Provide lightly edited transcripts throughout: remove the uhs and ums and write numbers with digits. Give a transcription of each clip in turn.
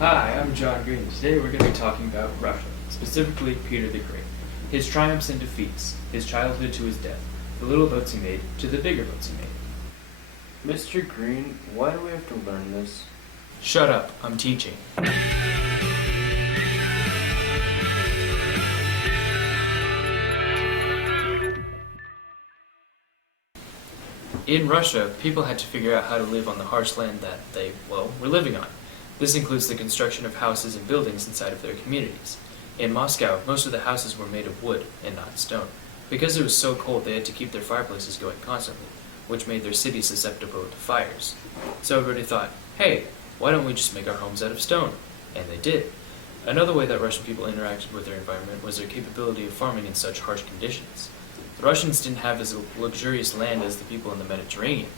Hi, I'm John Green. Today we're going to be talking about Russia, specifically Peter the Great. His triumphs and defeats, his childhood to his death, the little boats he made to the bigger boats he made. Mr. Green, why do we have to learn this? Shut up, I'm teaching. In Russia, people had to figure out how to live on the harsh land that they, were living on. This includes the construction of houses and buildings inside of their communities. In Moscow, most of the houses were made of wood and not stone. Because it was so cold, they had to keep their fireplaces going constantly, which made their city susceptible to fires. So everybody thought, hey, why don't we just make our homes out of stone? And they did. Another way that Russian people interacted with their environment was their capability of farming in such harsh conditions. The Russians didn't have as luxurious land as the people in the Mediterranean,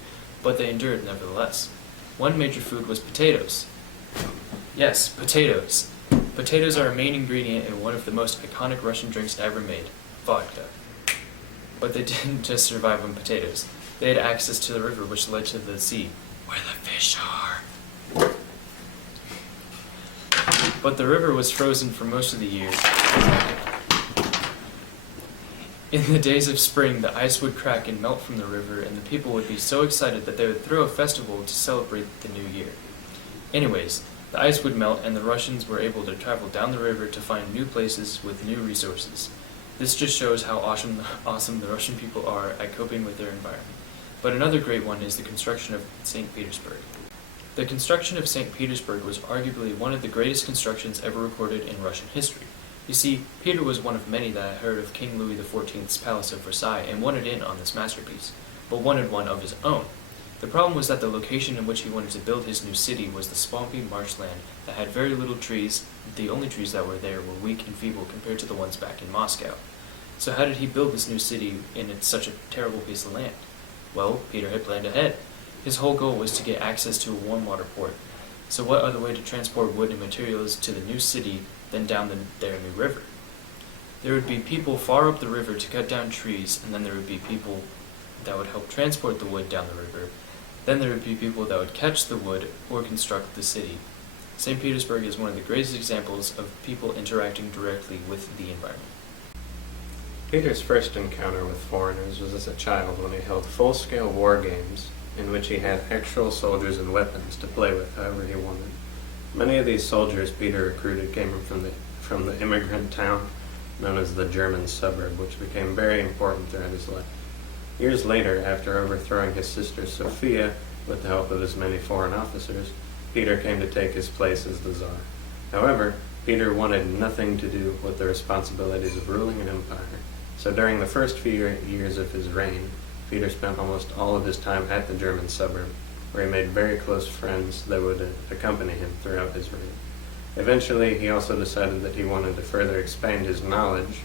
but they endured nevertheless. One major food was potatoes. Yes, potatoes. Potatoes are a main ingredient in one of the most iconic Russian drinks ever made, vodka. But they didn't just survive on potatoes. They had access to the river which led to the sea, where the fish are. But the river was frozen for most of the year. In the days of spring, the ice would crack and melt from the river, and the people would be so excited that they would throw a festival to celebrate the new year. Anyways, the ice would melt, and the Russians were able to travel down the river to find new places with new resources. This just shows how awesome the Russian people are at coping with their environment. But another great one is the construction of St. Petersburg. The construction of St. Petersburg was arguably one of the greatest constructions ever recorded in Russian history. You see, Peter was one of many that had heard of King Louis XIV's Palace of Versailles and wanted in on this masterpiece, but wanted one of his own. The problem was that the location in which he wanted to build his new city was the swampy marshland that had very little trees. The only trees that were there were weak and feeble compared to the ones back in Moscow. So how did he build this new city in such a terrible piece of land? Well, Peter had planned ahead. His whole goal was to get access to a warm water port. So what other way to transport wood and materials to the new city than down their new river? There would be people far up the river to cut down trees, and then there would be people that would help transport the wood down the river. Then there would be people that would catch the wood or construct the city. St. Petersburg is one of the greatest examples of people interacting directly with the environment. Peter's first encounter with foreigners was as a child when he held full-scale war games in which he had actual soldiers and weapons to play with however he wanted. Many of these soldiers Peter recruited came from the immigrant town known as the German suburb, which became very important throughout his life. Years later, after overthrowing his sister Sophia with the help of his many foreign officers, Peter came to take his place as the Tsar. However, Peter wanted nothing to do with the responsibilities of ruling an empire, so during the first few years of his reign, Peter spent almost all of his time at the German suburb, where he made very close friends that would accompany him throughout his reign. Eventually, he also decided that he wanted to further expand his knowledge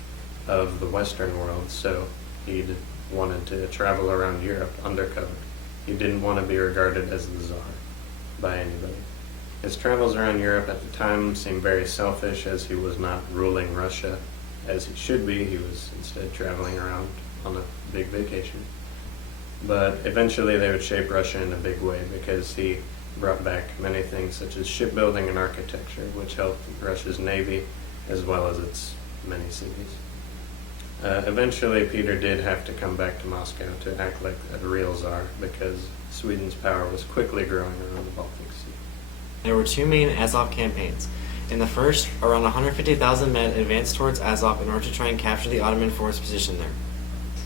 of the Western world, so he wanted to travel around Europe undercover. He didn't want to be regarded as the Tsar by anybody. His travels around Europe at the time seemed very selfish, as he was not ruling Russia as he should be. He was instead traveling around on a big vacation. But eventually they would shape Russia in a big way, because he brought back many things such as shipbuilding and architecture, which helped Russia's navy as well as its many cities. Eventually Peter did have to come back to Moscow to act like a real Tsar, because Sweden's power was quickly growing around the Baltic Sea. There were two main Azov campaigns. In the first, around 150,000 men advanced towards Azov in order to try and capture the Ottoman force positioned there.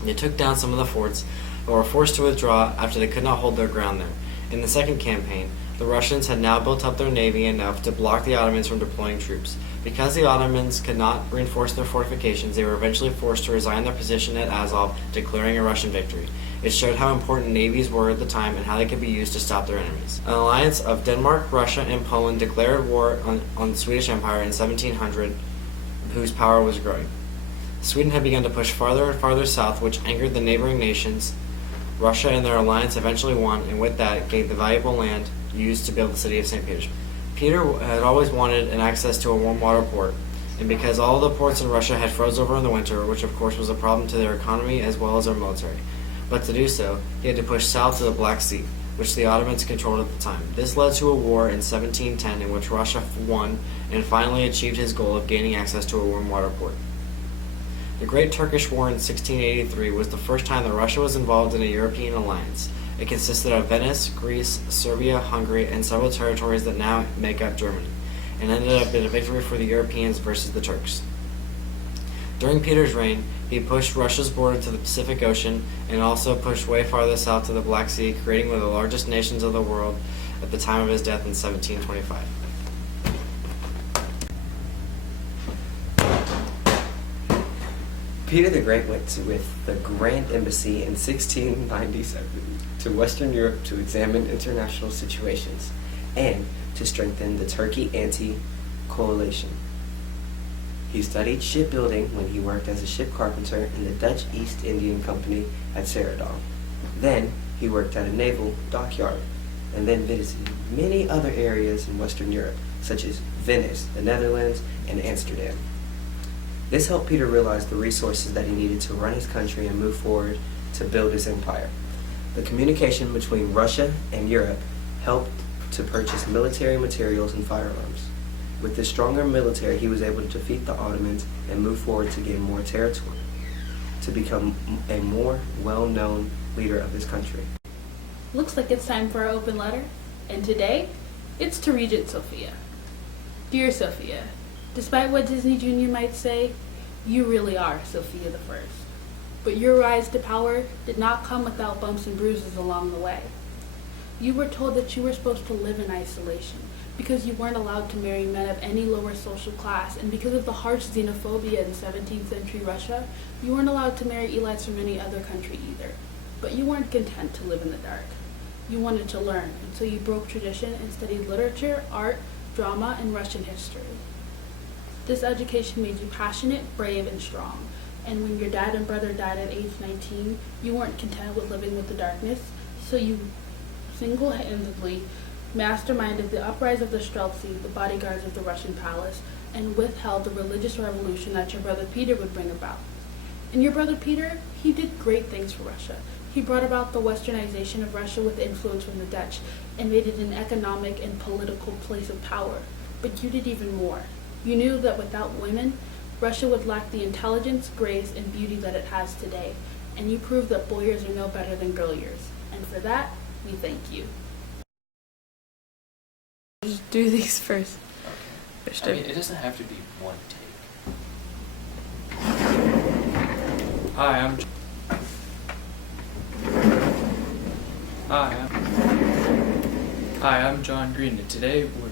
They took down some of the forts, but were forced to withdraw after they could not hold their ground there. In the second campaign, the Russians had now built up their navy enough to block the Ottomans from deploying troops. Because the Ottomans could not reinforce their fortifications, they were eventually forced to resign their position at Azov, declaring a Russian victory. It showed how important navies were at the time and how they could be used to stop their enemies. An alliance of Denmark, Russia, and Poland declared war on the Swedish Empire in 1700, whose power was growing. Sweden had begun to push farther and farther south, which angered the neighboring nations. Russia and their alliance eventually won, and with that gained the valuable land used to build the city of St. Petersburg. Peter had always wanted an access to a warm water port, and because all the ports in Russia had froze over in the winter, which of course was a problem to their economy as well as their military. But to do so, he had to push south to the Black Sea. which the Ottomans controlled at the time. This led to a war in 1710 in which Russia won and finally achieved his goal of gaining access to a warm water port. The Great Turkish War in 1683 was the first time that Russia was involved in a European alliance. It consisted of Venice, Greece, Serbia, Hungary, and several territories that now make up Germany, and ended up in a victory for the Europeans versus the Turks. During Peter's reign, he pushed Russia's border to the Pacific Ocean and also pushed way farther south to the Black Sea, creating one of the largest nations of the world at the time of his death in 1725. Peter the Great went with the Grand Embassy in 1697 to Western Europe to examine international situations and to strengthen the Turkey anti-coalition. He studied shipbuilding when he worked as a ship carpenter in the Dutch East Indian Company at Ceradon. Then he worked at a naval dockyard and then visited many other areas in Western Europe, such as Venice, the Netherlands, and Amsterdam. This helped Peter realize the resources that he needed to run his country and move forward to build his empire. The communication between Russia and Europe helped to purchase military materials and firearms. With this stronger military, he was able to defeat the Ottomans and move forward to gain more territory, to become a more well-known leader of his country. Looks like it's time for our open letter, and today, it's to Regent Sophia. Dear Sophia, despite what Disney Jr. might say, you really are Sophia the First. But your rise to power did not come without bumps and bruises along the way. You were told that you were supposed to live in isolation because you weren't allowed to marry men of any lower social class, and because of the harsh xenophobia in 17th century Russia, you weren't allowed to marry elites from any other country either. But you weren't content to live in the dark. You wanted to learn, and so you broke tradition and studied literature, art, drama, and Russian history. This education made you passionate, brave, and strong. And when your dad and brother died at age 19, you weren't content with living with the darkness, so you single-handedly masterminded the uprising of the Streltsy, the bodyguards of the Russian palace, and withheld the religious revolution that your brother Peter would bring about. And your brother Peter, he did great things for Russia. He brought about the westernization of Russia with influence from the Dutch and made it an economic and political place of power. But you did even more. You knew that without women, Russia would lack the intelligence, grace, and beauty that it has today. And you proved that boyars are no better than girliers. And for that, we thank you. Just do these first. I mean, it doesn't have to be one take. Hi, I'm John Green, and today we're...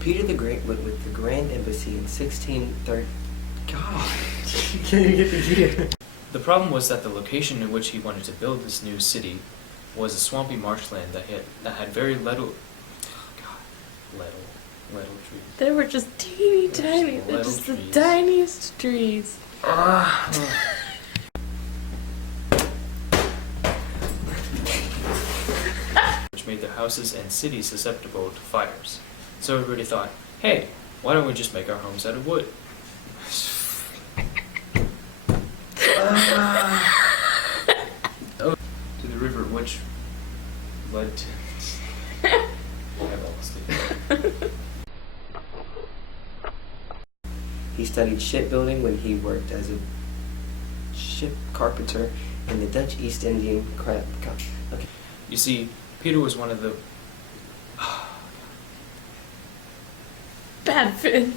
Peter the Great went with the Grand Embassy in 1630. God, Can you get the year? The problem was that the location in which he wanted to build this new city was a swampy marshland that had very little trees. They were just teeny tiny. They're Little just the trees. tiniest trees. Which made their houses and cities susceptible to fires. So everybody thought, hey, why don't we just make our homes out of wood? To the river which led to... I've lost it. he studied shipbuilding when he worked as a ship carpenter in the Dutch East Indian Company. Okay. You see, Peter was one of the... Bad Finn.